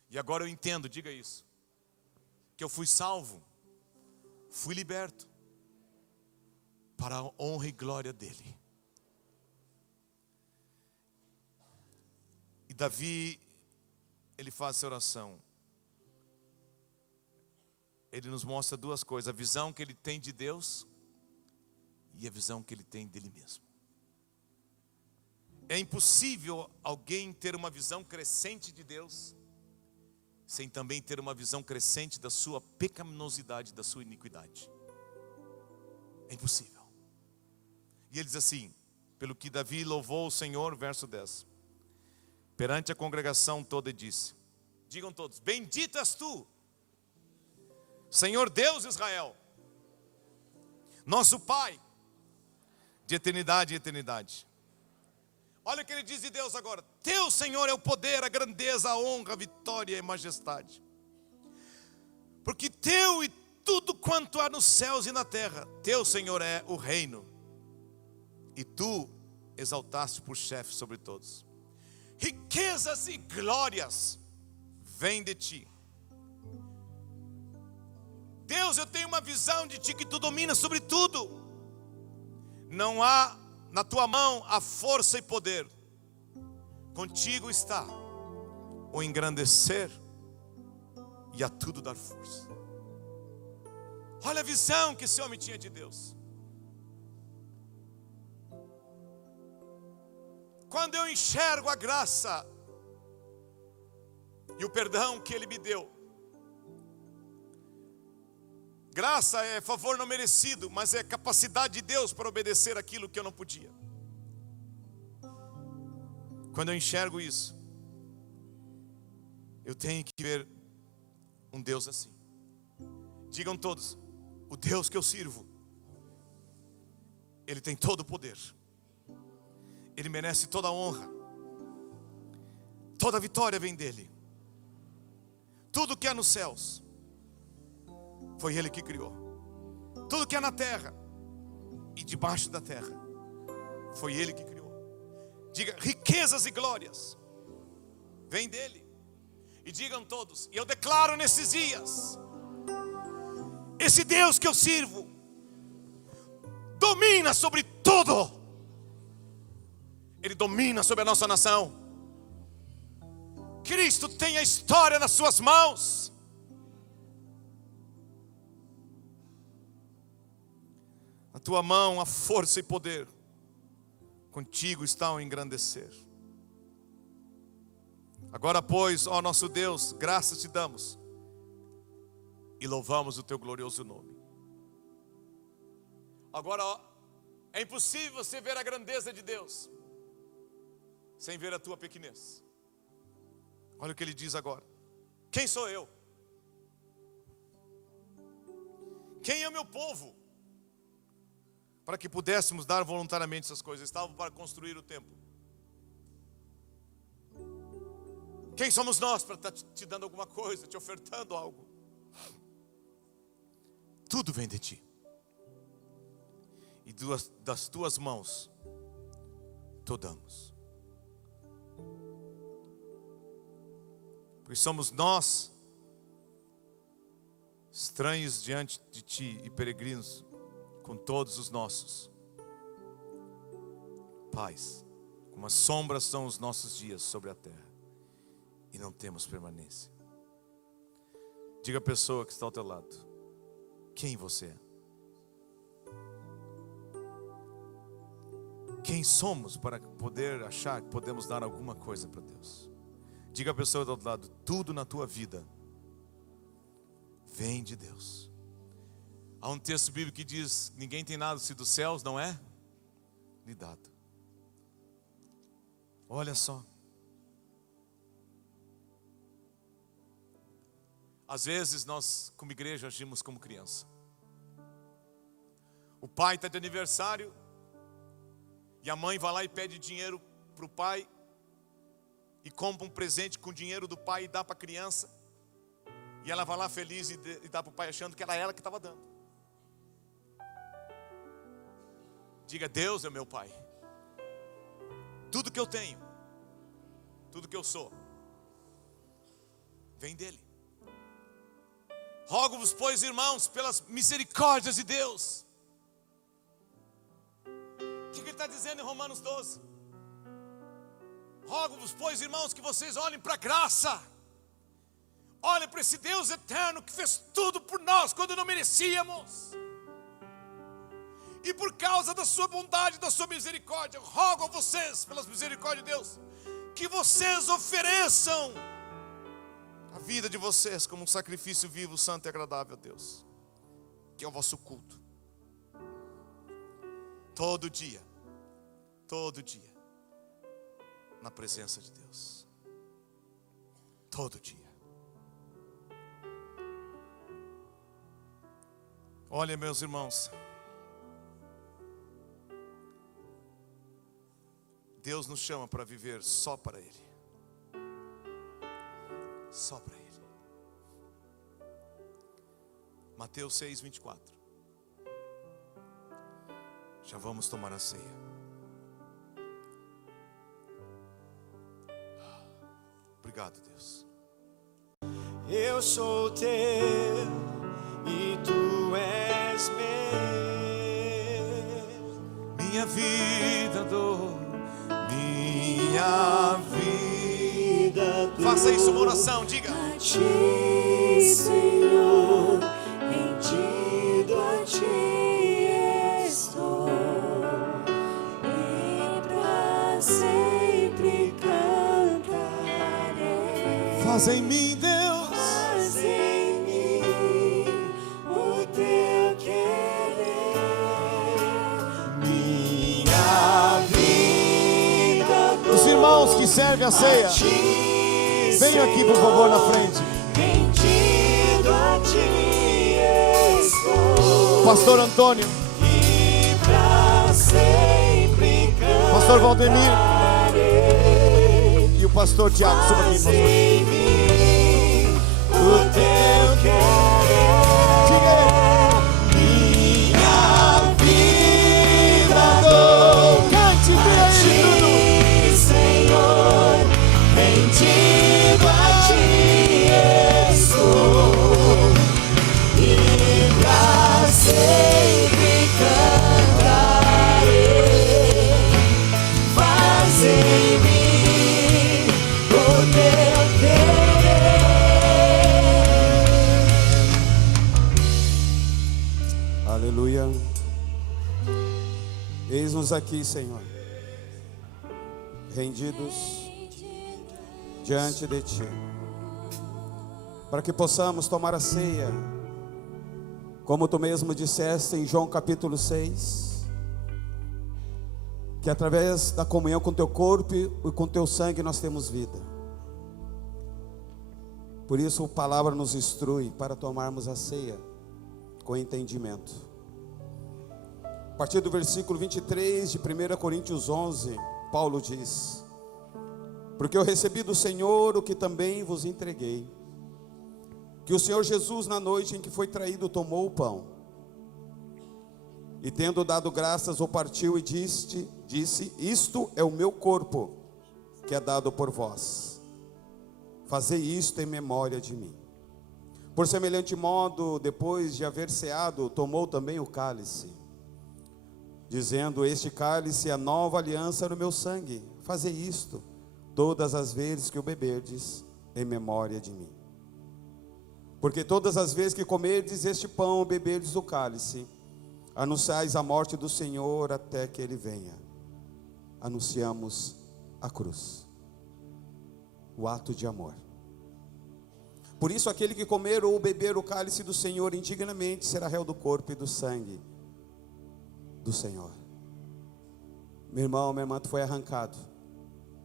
E agora eu entendo, diga isso, que eu fui salvo, fui liberto, para a honra e glória dele. E Davi, ele faz essa oração: ele nos mostra duas coisas: a visão que ele tem de Deus e a visão que ele tem dele mesmo. É impossível alguém ter uma visão crescente de Deus sem também ter uma visão crescente da sua pecaminosidade, da sua iniquidade. É impossível. E ele diz assim: pelo que Davi louvou o Senhor, verso 10, perante a congregação toda disse, digam todos: bendito és tu, Senhor Deus de Israel, nosso Pai, de eternidade em eternidade. Olha o que ele diz de Deus agora: teu, Senhor, é o poder, a grandeza, a honra, a vitória e a majestade. Porque teu e tudo quanto há nos céus e na terra, teu, Senhor, é o reino. E tu exaltaste por chefe sobre todos. Riquezas e glórias vêm de ti. Deus, eu tenho uma visão de ti que tu dominas sobre tudo. Não há na tua mão a força e poder. Contigo está o engrandecer e a tudo dar força. Olha a visão que esse homem tinha de Deus. Quando eu enxergo a graça e o perdão que Ele me deu. Graça é favor não merecido, mas é capacidade de Deus para obedecer aquilo que eu não podia. Quando eu enxergo isso, eu tenho que ver um Deus assim. Digam todos: o Deus que eu sirvo, Ele tem todo o poder. Ele merece toda a honra. Toda a vitória vem dEle. Tudo que há nos céus foi Ele que criou. Tudo que há na terra e debaixo da terra foi Ele que criou. Diga: riquezas e glórias vem dEle. E digam todos: e eu declaro nesses dias, esse Deus que eu sirvo domina sobre tudo. Ele domina sobre a nossa nação. Cristo tem a história nas suas mãos. Na tua mão a força e poder. Contigo está o engrandecer. Agora, pois, ó nosso Deus, graças te damos e louvamos o teu glorioso nome. Agora, ó, é impossível você ver a grandeza de Deus sem ver a tua pequenez. Olha o que ele diz agora: quem sou eu? Quem é o meu povo? Para que pudéssemos dar voluntariamente essas coisas. Estavam para construir o templo. Quem somos nós para estar te dando alguma coisa, te ofertando algo? Tudo vem de ti. E das tuas mãos te damos. Porque somos nós, estranhos diante de ti e peregrinos, com todos os nossos pais. Como as sombras são os nossos dias sobre a terra, e não temos permanência. Diga à pessoa que está ao teu lado: quem você é? Quem somos para poder achar que podemos dar alguma coisa para Deus? Diga à pessoa do outro lado: tudo na tua vida vem de Deus. Há um texto bíblico que diz: ninguém tem nada se dos céus não é lhe dado. Olha só. Às vezes nós, como igreja, agimos como criança. O pai está de aniversário e a mãe vai lá e pede dinheiro para o pai e compra um presente com o dinheiro do pai e dá para a criança. E ela vai lá feliz e dá para o pai achando que era ela que estava dando. Diga: Deus é meu pai. Tudo que eu tenho, tudo que eu sou, vem dele. Rogo-vos, pois, irmãos, pelas misericórdias de Deus. O que ele está dizendo em Romanos 12? Rogo-vos, pois, irmãos, que vocês olhem para a graça. Olha para esse Deus eterno que fez tudo por nós quando não merecíamos. E por causa da sua bondade, da sua misericórdia, rogo a vocês, pelas misericórdias de Deus, que vocês ofereçam a vida de vocês como um sacrifício vivo, santo e agradável a Deus, que é o vosso culto. Todo dia, na presença de Deus. Todo dia. Olha, meus irmãos, Deus nos chama para viver só para Ele. Só para Ele. Mateus 6:24. Já vamos tomar a ceia. Obrigado, Deus. Eu sou teu e tu és meu. Minha vida dou, minha vida dou. Faça isso, uma oração, diga. A ti, Senhor, rendido a ti estou, e pra sempre cantarei. Faz em mim, Deus. Faz em mim o teu querer. Minha vida dou. Os irmãos que servem a ceia, venham aqui por favor na frente. Rendido a ti estou, Pastor Antônio, e pra sempre cantarei. Pastor Valdemir e o Pastor Tiago. Suba aqui, Faz pastor. em mim o teu querer. Diga Minha vida dou cante a bem tudo. ti, Senhor, rendido a ti estou, e pra sempre cantarei. Faz em mim o teu querer. Aleluia. Eis-nos aqui, Senhor, rendidos diante de Ti, para que possamos tomar a ceia, como Tu mesmo disseste em João capítulo 6, que através da comunhão com Teu corpo e com Teu sangue nós temos vida. Por isso a palavra nos instrui para tomarmos a ceia com entendimento. A partir do versículo 23 de 1 Coríntios 11, Paulo diz: porque eu recebi do Senhor o que também vos entreguei, que o Senhor Jesus, na noite em que foi traído, tomou o pão, e tendo dado graças, o partiu e disse: isto é o meu corpo, que é dado por vós, fazei isto em memória de mim. Por semelhante modo, depois de haver ceado, tomou também o cálice, dizendo: este cálice é a nova aliança no meu sangue, fazei isto todas as vezes que o beberdes, em memória de mim. Porque todas as vezes que comerdes este pão ou beberdes o cálice, anunciais a morte do Senhor até que Ele venha. Anunciamos a cruz, o ato de amor. Por isso aquele que comer ou beber o cálice do Senhor indignamente será réu do corpo e do sangue do Senhor. Meu irmão, minha irmã, tu foi arrancado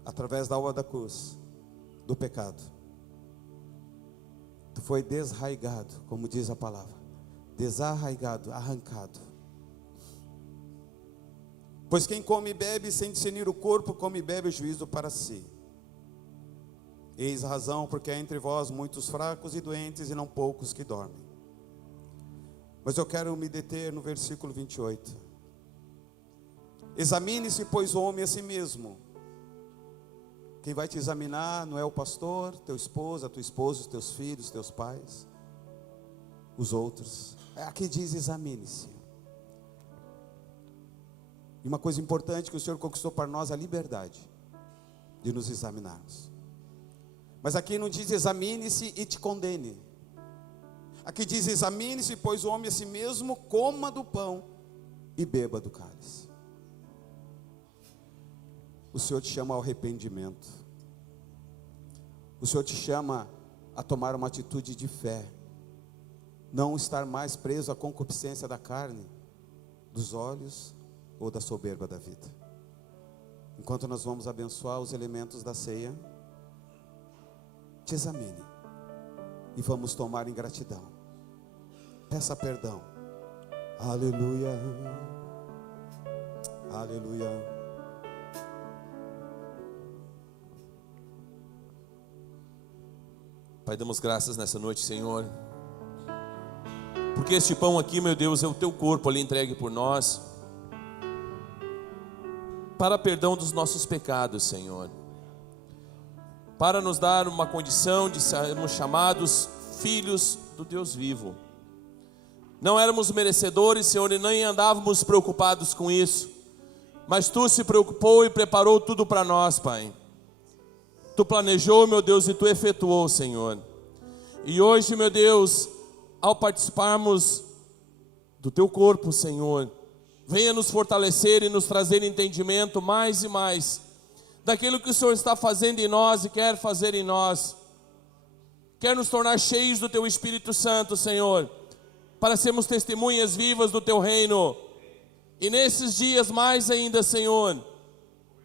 através da obra da cruz do pecado. Tu foi desarraigado, como diz a palavra, desarraigado, arrancado. Pois quem come e bebe sem discernir o corpo, come e bebe o juízo para si. Eis a razão porque há entre vós muitos fracos e doentes, e não poucos que dormem. Mas eu quero me deter no versículo 28. Examine-se, pois, o homem a si mesmo. Quem vai te examinar não é o pastor, teu esposo, a tua esposa, os teus filhos, os teus pais, os outros. Aqui diz: examine-se. E uma coisa importante que o Senhor conquistou para nós: a liberdade de nos examinarmos. Mas aqui não diz examine-se e te condene. Aqui diz examine-se, pois o homem a si mesmo coma do pão e beba do cálice. O Senhor te chama ao arrependimento. O Senhor te chama a tomar uma atitude de fé. Não estar mais preso à concupiscência da carne, dos olhos ou da soberba da vida. Enquanto nós vamos abençoar os elementos da ceia, te examine e vamos tomar em gratidão. Peça perdão. Aleluia. Aleluia. Pai, damos graças nessa noite, Senhor, porque este pão aqui, meu Deus, é o teu corpo ali entregue por nós, para perdão dos nossos pecados, Senhor, para nos dar uma condição de sermos chamados filhos do Deus vivo. Não éramos merecedores, Senhor, e nem andávamos preocupados com isso, mas Tu se preocupou e preparou tudo para nós, Pai. Tu planejou, meu Deus, e Tu efetuou, Senhor. E hoje, meu Deus, ao participarmos do Teu corpo, Senhor, venha nos fortalecer e nos trazer entendimento mais e mais daquilo que o Senhor está fazendo em nós e quer fazer em nós. Quer nos tornar cheios do Teu Espírito Santo, Senhor, para sermos testemunhas vivas do Teu reino. E nesses dias mais ainda, Senhor,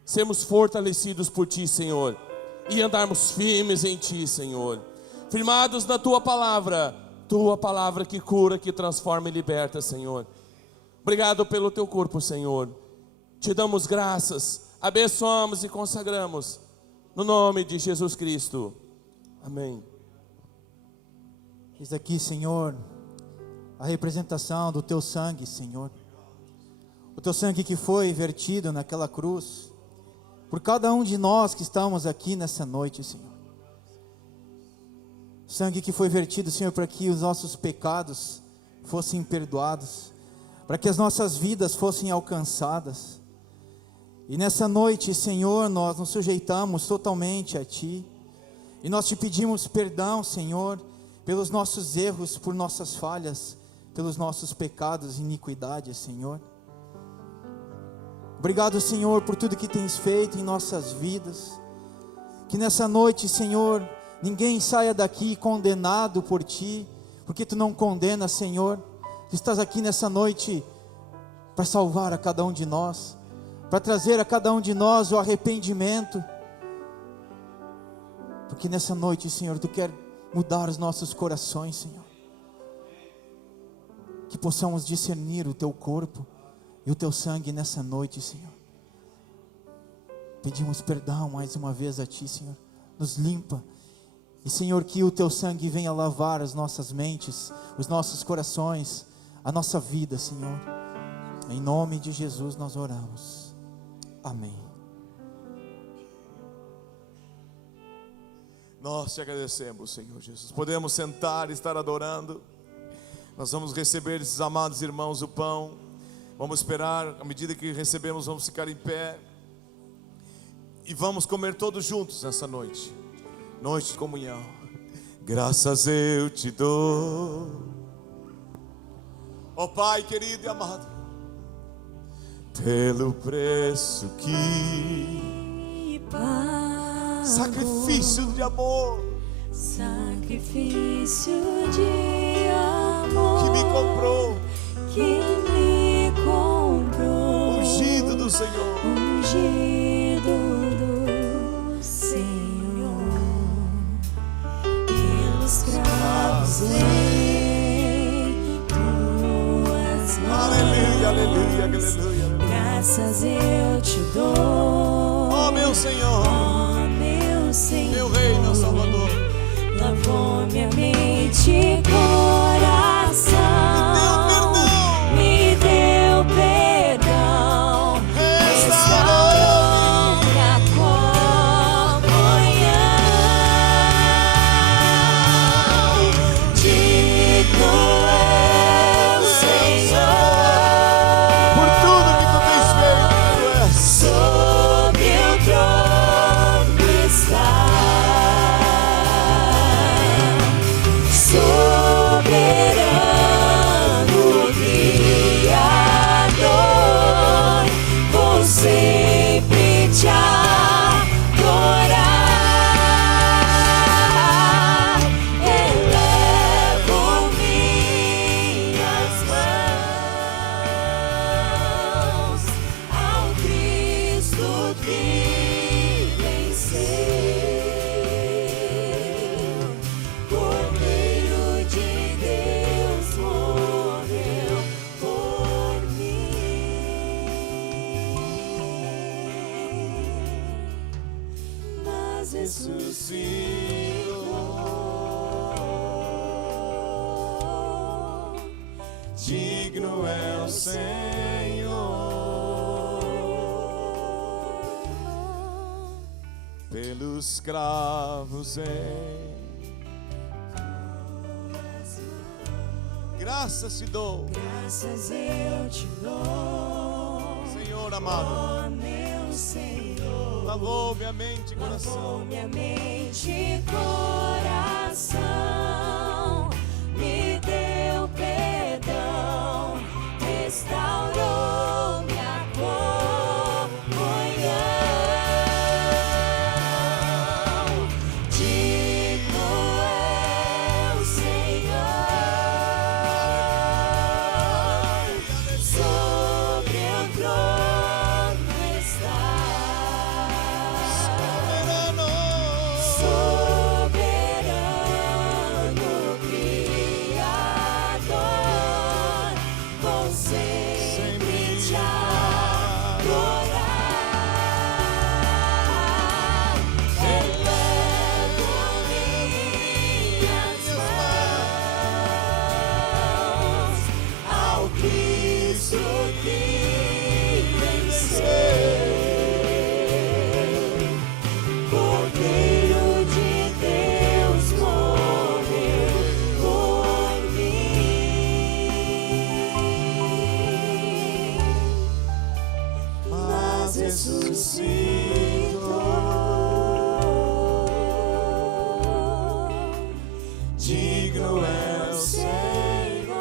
sermos fortalecidos por Ti, Senhor, e andarmos firmes em Ti, Senhor, firmados na Tua palavra que cura, que transforma e liberta, Senhor. Obrigado pelo Teu corpo, Senhor. Te damos graças, abençoamos e consagramos, no nome de Jesus Cristo. Amém. Eis aqui, Senhor, a representação do Teu sangue, Senhor. O Teu sangue que foi vertido naquela cruz, por cada um de nós que estamos aqui nessa noite, Senhor. Sangue que foi vertido, Senhor, para que os nossos pecados fossem perdoados, para que as nossas vidas fossem alcançadas. E nessa noite, Senhor, nós nos sujeitamos totalmente a Ti, e nós Te pedimos perdão, Senhor, pelos nossos erros, por nossas falhas, pelos nossos pecados e iniquidades, Senhor. Obrigado, Senhor, por tudo que Tens feito em nossas vidas. Que nessa noite, Senhor, ninguém saia daqui condenado por Ti, porque Tu não condenas, Senhor. Tu estás aqui nessa noite para salvar a cada um de nós, para trazer a cada um de nós o arrependimento. Porque nessa noite, Senhor, Tu quer mudar os nossos corações, Senhor. Que possamos discernir o Teu corpo e o Teu sangue nessa noite, Senhor. Pedimos perdão mais uma vez a Ti, Senhor. Nos limpa. E, Senhor, que o Teu sangue venha lavar as nossas mentes, os nossos corações, a nossa vida, Senhor. Em nome de Jesus nós oramos. Amém. Nós Te agradecemos, Senhor Jesus. Podemos sentar e estar adorando. Nós vamos receber esses amados irmãos o pão. Vamos esperar, à medida que recebemos, vamos ficar em pé. E vamos comer todos juntos nessa noite. Noite de comunhão. Graças eu Te dou, ó Pai querido e amado, pelo preço que sacrifício de amor, sacrifício de amor que me comprou, ungido do Senhor, ungido do Senhor, pelos cravos em tuas mãos. Aleluia, aleluia, aleluia. Graças eu Te dou, Ó meu Senhor, ó meu Senhor, meu Rei, meu Salvador. lavou minha mente e coração, me deu perdão, restaurou minha comunhão. Digno é o Senhor, Por tudo que Tu tens feito, Tu és. sobre o trono está. ressuscitou. Digno é o Senhor, pelos cravos graças te dou, Graças eu te dou, Senhor amado. ó meu Senhor. Lavou minha mente e coração, Lavou minha mente e coração, me deu perdão, restaurou minha comunhão. Digno é o Senhor, sobre o trono está. Soberano Criador, vou sempre te adorar. Elevo minhas mãos ao Cristo que venceu. Cordeiro de Deus morreu por mim, mas ressuscitou. Digno é o Senhor.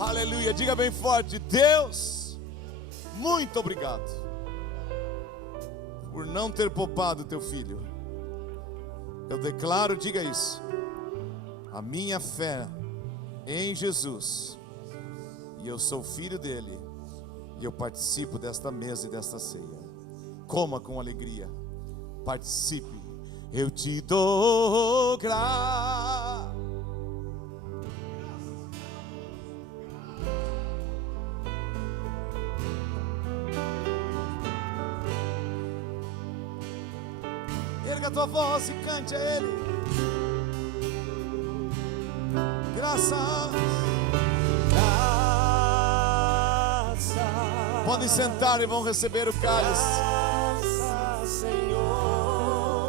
aleluia. Diga bem forte: Deus, muito obrigado por não ter poupado teu filho. Eu declaro, diga isso, a minha fé em Jesus, e eu sou filho dele, e eu participo desta mesa e desta ceia. Coma com alegria, participe. Eu te dou graça. Erga a tua voz e cante a Ele. Graças. Podem sentar e vão receber o cálice.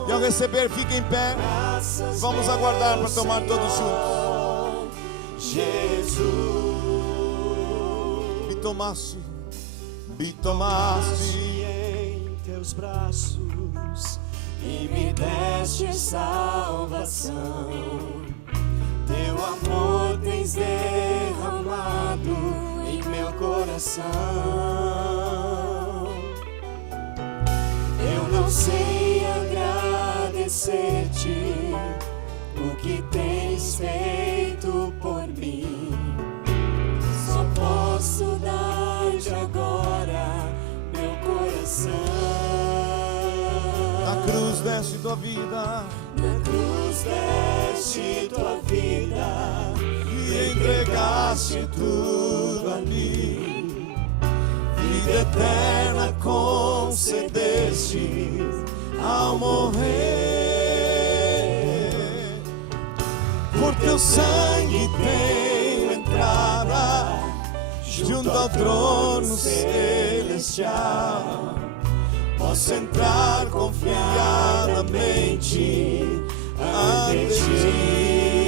E ao receber, fiquem em pé. Vamos aguardar para tomar todos juntos. Jesus, Me tomaste em teus braços e me deste salvação. Teu amor tens derramado em meu coração. Eu não sei agradecer-te o que tens feito por mim. Só posso dar-te agora meu coração. na cruz deste tua vida. Na cruz deste tua vida E entregaste tudo a mim. Vida eterna concedeste ao morrer. Por teu sangue tenho entrada junto ao trono celestial. Posso entrar confiadamente ante ti.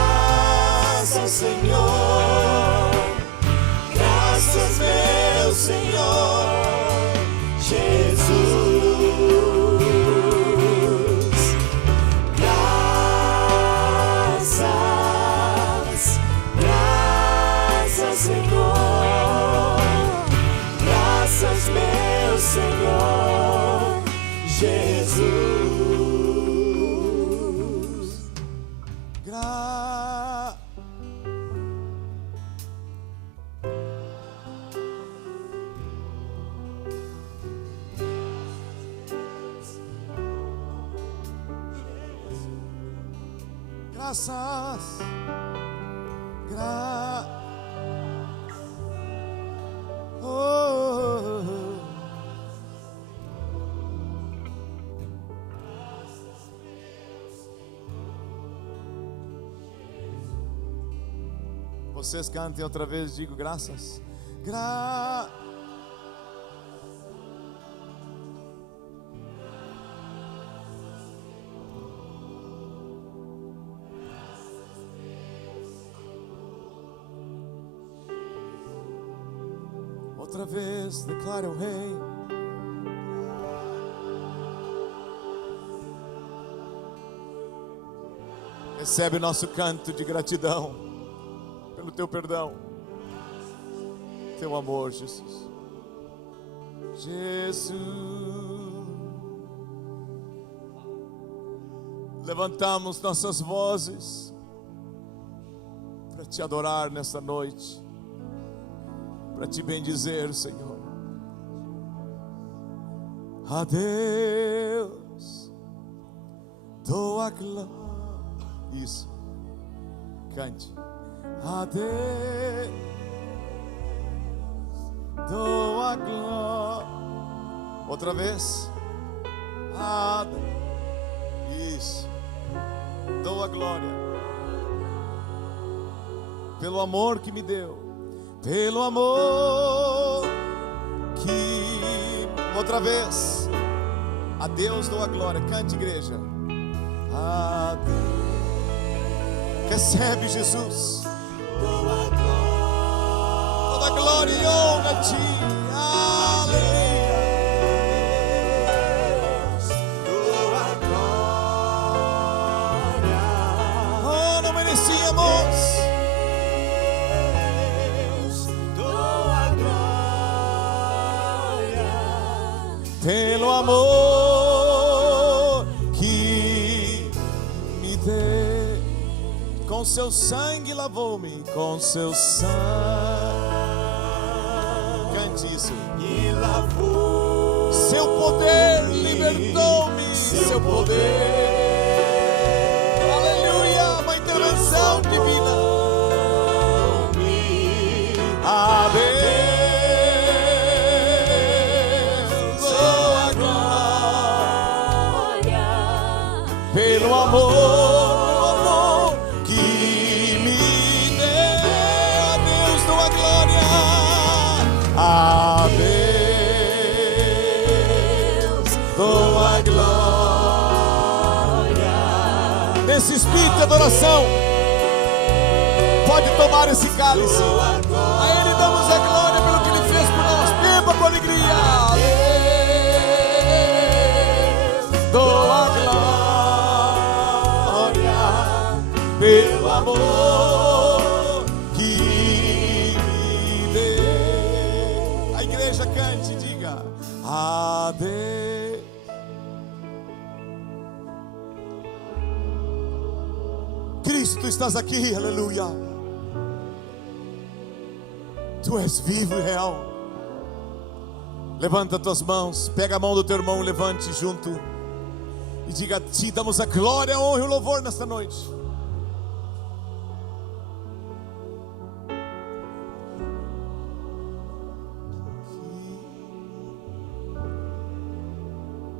Graças, Senhor. Graças, meu Senhor Jesus. Graças, Graças. Vocês cantem outra vez, digo graças. Outra vez, declare o Rei. Recebe o nosso canto de gratidão pelo teu perdão, teu amor, Jesus. Jesus, levantamos nossas vozes para te adorar nessa noite, para te bendizer, Senhor. A Deus dou a glória. Isso, cante. A Deus dou a glória. Outra vez. A Deus. Isso. Dou a glória pelo amor que me deu, pelo amor que. Outra vez. A Deus dou a glória. Cante, igreja. A Deus. Recebe, Jesus. Toda glória e honra a ti. Aleluia. Tua glória. Oh, não merecíamos. Tua glória. Pelo amor que me deu. Com seu sangue lavou-me, com seu sangue. Cante isso. E lavou. Seu poder libertou-me, seu poder. Aleluia, uma intervenção divina. A Deus dou a glória pelo amor. A Deus dou a glória. Nesse espírito de adoração, pode tomar esse cálice. A Ele damos a glória pelo que Ele fez por nós. Beba com alegria. A Deus dou a glória pelo amor que me deu. A igreja cante e diga: a Deus. Cristo, tu estás aqui, aleluia. Tu és vivo e real. Levanta tuas mãos, pega a mão do teu irmão, levante junto e diga: a ti damos a glória, a honra e o louvor nesta noite.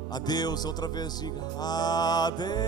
A Deus, outra vez diga: a Deus